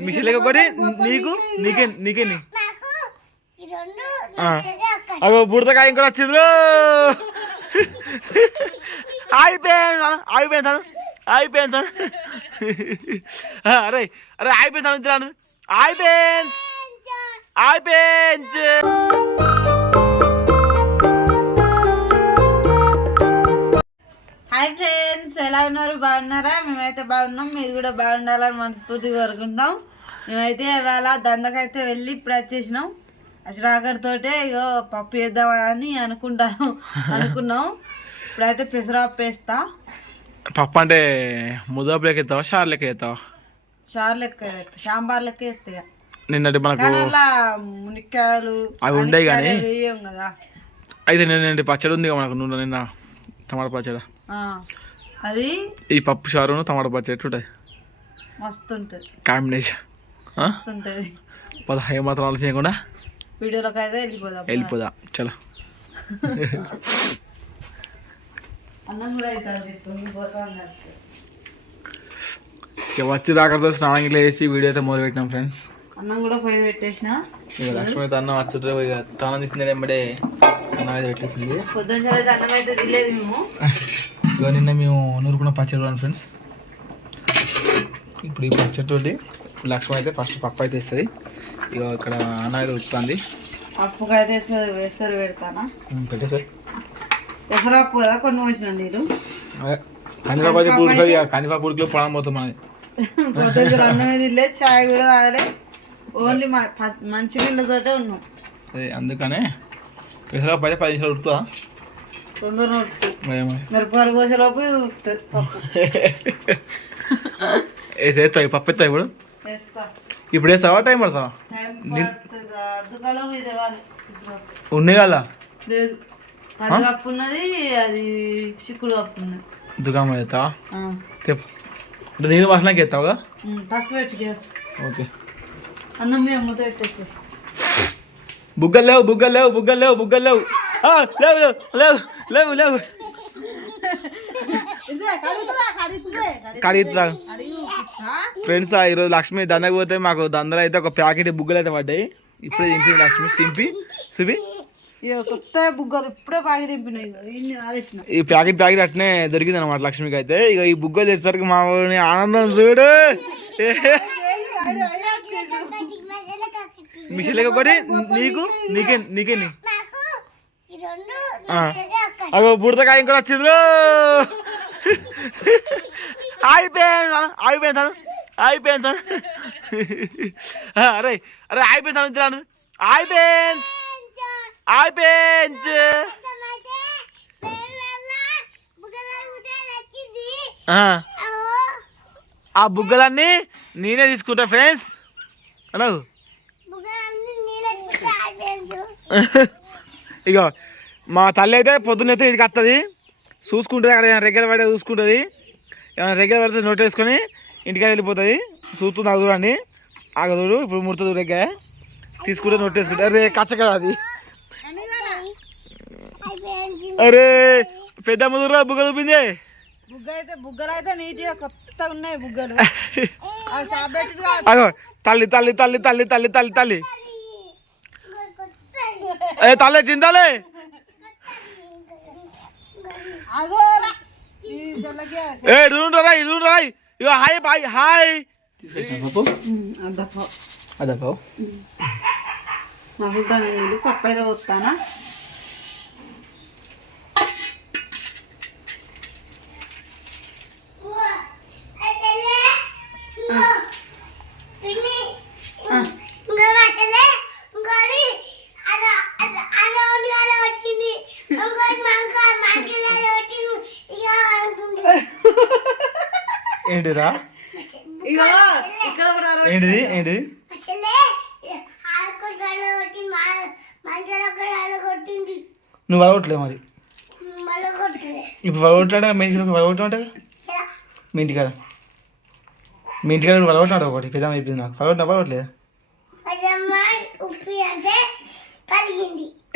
మిషన్లకి ఒకటి నీకు నీకే నీకే. అగో బుడతకాయ ఇంకోటి వచ్చింది అయిపోయింది సార్ అయిపోయింది సార్ అయిపోయింది సార్ అరే అరే అయిపోయింది సార్ ఇద్దరు అయిపోయింది అయిపోయింది హాయ్ ఫ్రెండ్స్ ఎలా ఉన్నారు? బాగున్నారా? మేమైతే బాగున్నాం. మీరు కూడా బాగుండాలని మనస్ఫూర్తిగా కోరుకుంటాం మేమైతే ఇవాళ దందకైతే వెళ్ళి ఇప్పుడు వచ్చేసినాం. అసలు తోటే ఇగో పప్పు వేద్దామని అనుకుంటాను అనుకున్నాం. ఇప్పుడైతే పెసరపప్పు వేస్తా. పప్పు అంటే ముద్దపు లెక్క ఎత్తావా షార్ లెక్క ఎత్తావా? చారు లెక్క సాంబార్ లెక్క ఎత్తా నిన్నటి మనకు మునిక్కాయలు అవి ఉండయి కానీ. కదా. అయితే నిన్న పచ్చడి ఉంది మనకు నూనె నిన్న టమాటా పచ్చడి? అది ఈ పప్పు చారును టమాటా పచ్చడి ఎట్లుంటుంది మస్తు ఉంటుంది కాంబినేషన్. మస్తు ఉంటుంది పదహైదు మాత్రం ఆలోచన చేయకుండా వీడియోలోకి అయితే వెళ్ళిపోదాం వెళ్ళిపోదా. చలో. అన్నం కూడా అవుతుంది వచ్చి ఇక వచ్చి రాకతో స్నానం ఇట్లా వేసి వీడియో అయితే మొదలు పెట్టినాం ఫ్రెండ్స్. అన్నం కూడా పైన పెట్టేసిన? ఇక లక్ష్మి అయితే అన్నం వచ్చి ఇక తానం తీసింది వెంబడే అన్నం అయితే పెట్టేసింది. పొద్దున్న అన్నం అయితే తినలేదు మేము. ఇక నిన్న మేము నూరుకున్న పచ్చడి ఫ్రెండ్స్. ఇప్పుడు ఈ పచ్చడి తోటి లక్ష్మి అయితే ఫస్ట్ పప్పు అయితే ఇస్తుంది ఇక ఇక్కడ అన్న అయితే ఉడుకుతుంది పప్పుకి అయితే వేసరి పెడతానా? పెట్టేసారి పెసరపప్పు కదా కొన్ని వచ్చిన నీళ్ళు కందిపాపు అయితే ఉడుకుతుంది ఇక. కందిపాపు ఉడికిలో పొలం పోతాం మనది అన్నమే చాయ్ కూడా తాగలే. ఓన్లీ మా మంచి నీళ్ళతోటే ఉన్నాం. అదే అందుకనే పెసరపప్పు అయితే పది నిమిషాలు ఉడుకుతుందా ఏమో. మిరపకాయలు కోసేలోపు ఉడుకుతుంది పప్పు. ఎత్తాయి ఇప్పుడు? ఇప్పుడు వేస్తావా? టైం పడతావా ఉన్నాయి కదా? లేదు. ఉన్నది అది చిక్కుడు పప్పు ఉన్నది. దుకాణం వేస్తావా ఆ. చెప్పు. అంటే నేను వాసనకి ఎత్తావుగా? ఉమ్, తక్కువ ఓకే. అన్నం మీద మూత పెట్టేసి. బుగ్గలు లేవు బుగ్గలు లేవు బుగ్గలు లేవు బుగ్గలు లేవు. లేవు లేవు లేవు. లేవు లేవు. కడిగిద్దా ఫ్రెండ్స్ ఈరోజు లక్ష్మి దందకు పోతే మాకు దందలు అయితే ఒక ప్యాకెట్ బుగ్గలు అయితే పడ్డాయి. ఇప్పుడే దింపింది లక్ష్మి. సింపి సుబి. ఇక కొత్త బుగ్గలు ఇప్పుడే పాకి దింపినాయి ఈ ప్యాకెట్ ప్యాకెట్ అట్నే దొరికింది అనమాట లక్ష్మికి అయితే. ఇక ఈ బుగ్గలు తెచ్చేసరికి మా ఆనందం చూడు. మిషన్ ఒకటి నీకు నీకే నీకే అగో బుడతకాయ ఇంకోటి వచ్చింది. సార్ అయిపోయింది సార్ అయిపోయింది సార్. అరే అరే అయిపోయింది సార్ ఇద్దరు అయిపోయింది అయిపోయింది అర్థమైతే వేరే వాళ్ళ బుగ్గల ఉదయం వచ్చింది. ఆ, బుగ్గలన్నీ నేనే తీసుకుంటా ఫ్రెండ్స్ అనవు. ఇగో మా తల్లి అయితే పొద్దున్నైతే ఇంటికి వస్తుంది చూసుకుంటుంది అక్కడ ఏమైనా రెగ్గలు పడే చూసుకుంటుంది. ఏమైనా రెగ్గలు పడితే నోట్ వేసుకొని ఇంటికి వెళ్ళిపోతుంది. చూస్తుంది అది చూడండి. ఆగదుడు ఇప్పుడు ముడుతుంది రెగ్గ. తీసుకుంటే నోట్ వేసుకుంటే అరే కచ్చ కదా అది. అరే పెద్ద ముదురు బుగ్గ చూపింది? బుగ్గ అయితే బుగ్గలు అయితే నీట్గా కొత్తగా ఉన్నాయి బుగ్గలు. అవి షాప్ పెట్టి అగో తల్లి తల్లి తల్లి తల్లి తల్లి తల్లి తల్లి. ఏ తల్లి చింతాలే. అగోరా ఈ చెల్లకి ఏ ఇడు రా ఇడు రా ఇగో హాయ్ బాయ్ హాయ్. అద్దప్ప అదే బావు మసులుతాను నీళ్ళు పప్పు వస్తానా ఏంటిరా? ఇగో ఇక్కడ కూడా అలా- ఏంటిది? ఏంటిది? కొట్టింది. నువ్వు వలగొట్టలేవు మరి. ఇప్పుడు వలగొట్టాడు మీ ఇంటికి వలగొట్టమంటే మీ ఇంటికాడ మీ ఇంటికాడ ఇప్పుడు వలగొట్టాడు ఒకటి. పెద్ద అయిపోయింది నాకు. వలగొట్టినా వలగొట్టలేదు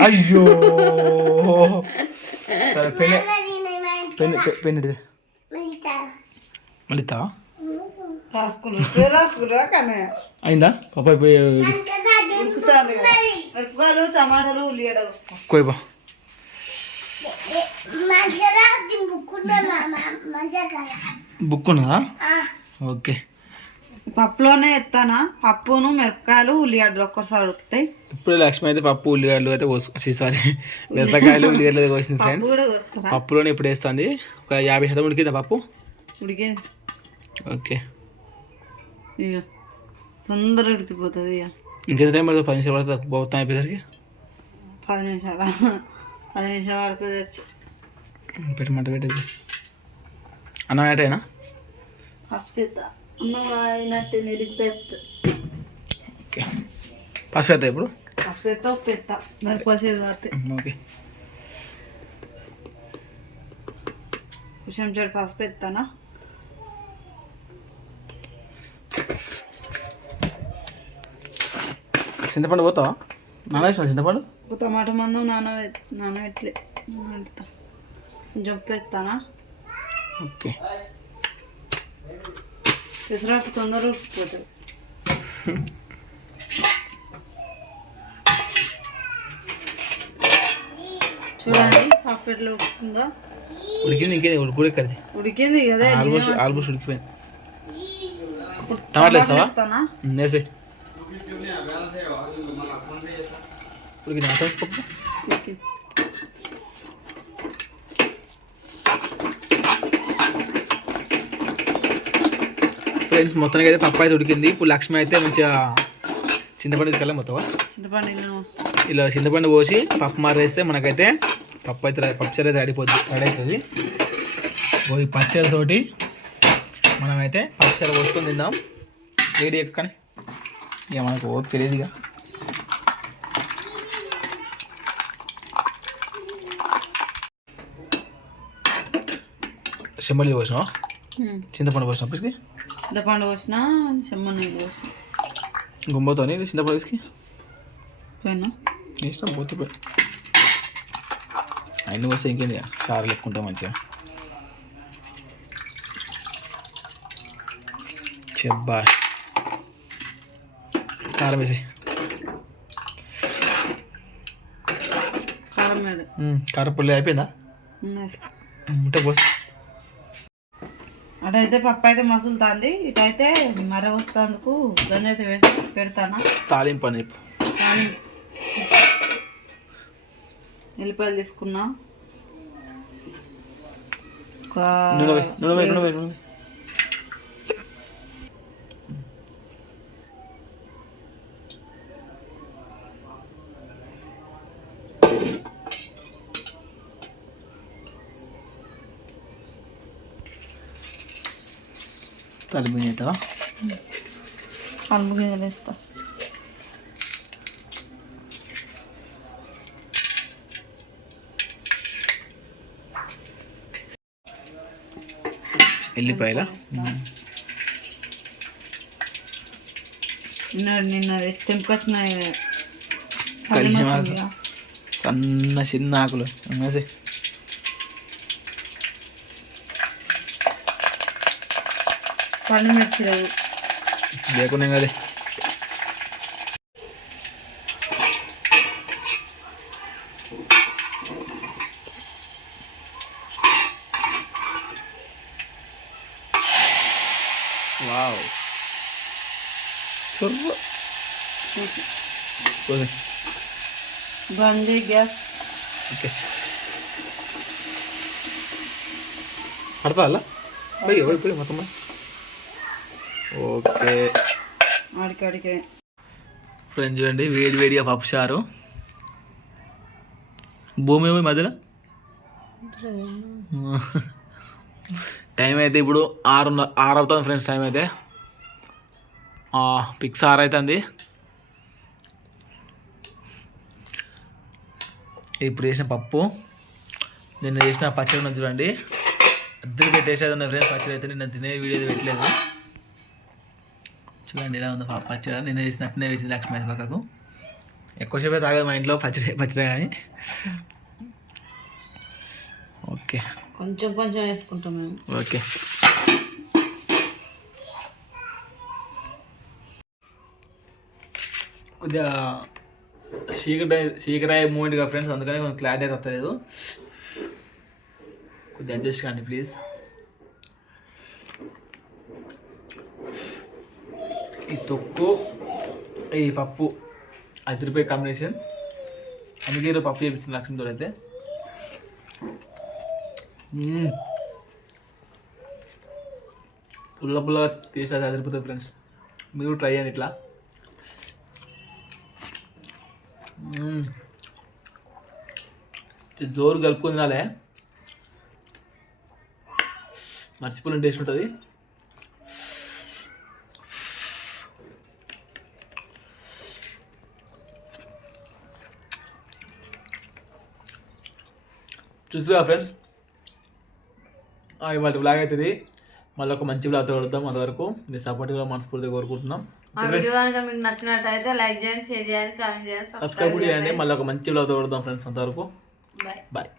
అయ్యో! సరే పెన్ పెన్ పెన్. మళ్ళీ అయిందా? కదా. మిరపకాయలు టమాటాలు బుక్ ఉన్నదా ఓకే. పప్పులోనే ఎత్తానా? పప్పును మిరపకాయలు ఉల్లిగడ్డలు ఒక్కసారి ఉడుకుతాయి ఇప్పుడు లక్ష్మి అయితే పప్పు ఉల్లిగడ్డలు అయితే కోసు సారీ మిరపకాయలు ఉల్లిగడ్డలు అయితే కోసింది ఫ్రెండ్స్ పప్పులోనే ఇప్పుడు వేస్తుంది? ఒక యాభై శాతం ఉడికిందా పప్పు? ఉడికింది. ఓకే. ఇక తొందరగా ఉడికిపోతుంది ఇక ఇంకెంత టైం పడుతుంది? పది నిమిషాలు పడుతుంది? బహుత్వం అయిపోయేసరికి పది నిమిషాలు? పది నిమిషాలు పడుతుంది వచ్చి. పెట్టమంట పెట్టేది. అన్నం ఏటైనా పసుపు ఎత్తా అన్నం అయినట్టు నిరిగితే ఓకే. పసుపు వేస్తా ఇప్పుడు? పసుపు ఎత్తా ఉప్పు ఎత్తా దానికి పసేది పడితే ఓకే. విషయం చెడు పసుపు చింతపండు పోతావా? నానేసిన చింతపండు? టమాటా మందు నానబెట్టలే నానబెడతా కొంచెం ఓకే. పెసరాకు తొందరగా ఉడికిపోతుంది. చూడండి పప్పు ఎట్లా ఉడుకుందో? ఉడికింది ఇంకేది ఉడికింది కదా ఆల్మోస్ట్ ఆల్మోస్ట్ ఉడికిపోయింది. టమాటాలు వేస్తావా? వేసే ఉడికింది పప్పు. ఫ్రెండ్స్ మొత్తానికి అయితే పప్పు అయితే ఉడికింది ఇప్పుడు లక్ష్మి అయితే మంచిగా చింతపండు తీసుకెళ్ళా మొత్తం చింతపండు ఇలా చింతపండు పోసి పప్పు మారేస్తే మనకైతే పప్పు అయితే చారు అయితే రెడీపోద్ది రెడీ అవుతుంది ఈ పచ్చడితోటి మనమైతే చారు పోసుకొని తిందాం వేడి ఎక్కని ఇక మనకు ఓపిక తెలియదు ఇక చెమ్మలి పోసినావా ఉమ్. చింతపండు పోసిన పిసికి? చింతపండు పోసిన చెమ్మ నీళ్ళు పోసిన గుమ్మతో చింతపండు పిసికి? పోయినా? ఇష్టం పోతే పోయి. అయిన వస్తే ఇంకేంది చారు లెక్కుంటా మంచిగా. చెబ్బా కారం వేసి కారం పుల్లి అయిపోయిందా. ఉంటే పోసి. అటైతే పప్పు అయితే మసులుతుంది. ఇటైతే మర వస్తేందుకు గంజ అయితే పెడతానా? తాలింపు అని ఎల్లిపాయలు తీసుకున్నా. ఒక తాలింపు చేస్తావా కలుపు గింజలు వేస్తా ఎల్లిపాయల నిన్న తెంపుకొచ్చిన సన్న చిన్న ఆకులు పండు మిర్చి లేవు లేకుండా కదే వావ్ పోనీ. బంద్ గ్యాస్. ఓకే. పడతా పోయి పోయి పోయి మొత్తం. ఓకే. ఆడికాడికే. ఫ్రెండ్స్ చూడండి వేడి వేడిగా పప్పు చారు. భూమి మధ్యలో? టైం అయితే ఇప్పుడు ఆరు ఆరు అవుతుంది ఫ్రెండ్స్ టైం అయితే పిక్స్ ఆరు అవుతుంది ఇప్పుడు చేసిన పప్పు. నిన్న చేసిన పచ్చడి ఉన్నది చూడండి. ఇద్దరు పెట్టేసేది ఉన్నాయి ఫ్రెండ్స్ పచ్చడి అయితే నిన్న తినే వీడియో అయితే పెట్టలేదు. చూడండి ఇలా ఉందో పచ్చడి నేను చేసినట్టునే వేసింది లక్ష్మీ పక్కకు ఎక్కువసేపే తాగదు మా ఇంట్లో పచ్చడి పచ్చడి కానీ. ఓకే. కొంచెం కొంచెం వేసుకుంటాం మేము. ఓకే. కొద్దిగా సీకట్ సీకట్ అయ్యే మూమెంట్ కదా ఫ్రెండ్స్ అందుకని కొంచెం క్లారిటీ అయితే వస్తలేదు. కొద్దిగా అడ్జస్ట్ కానీ ప్లీజ్ ఈ తొక్కు ఈ పప్పు అది రూపాయ కాంబినేషన్ అందుకే ఈరోజు పప్పు చేయించిన లక్ష్మితో అయితే. పుల్ల పుల్ల టేస్ట్ అది అదిరిపోతుంది ఫ్రెండ్స్ మీరు ట్రై చేయండి ఇట్లా. జోరు కలుపుకొని తినాలే. మర్చిపోలేని టేస్ట్ ఉంటుంది. చూస్తుగా ఫ్రెండ్స్ ఇవాళ బ్లాగ్ అవుతుంది మళ్ళీ ఒక మంచి బ్లాగ్తో కొడతాం అంతవరకు. మీ సపోర్ట్గా మనస్ఫూర్తిగా కోరుకుంటున్నాం. మీకు నచ్చినట్టయితే లైక్ చేయండి షేర్ చేయండి కామెంట్ చేయండి సబ్స్క్రైబ్ కూడా చేయండి మళ్ళీ ఒక మంచి బ్లాగ్తో కొడతాం ఫ్రెండ్స్ అంతవరకు. Bye bye